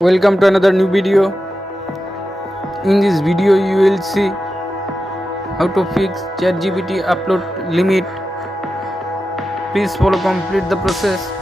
Welcome to another new video. In this video you will see how to fix ChatGPT upload limit. Please follow complete the process.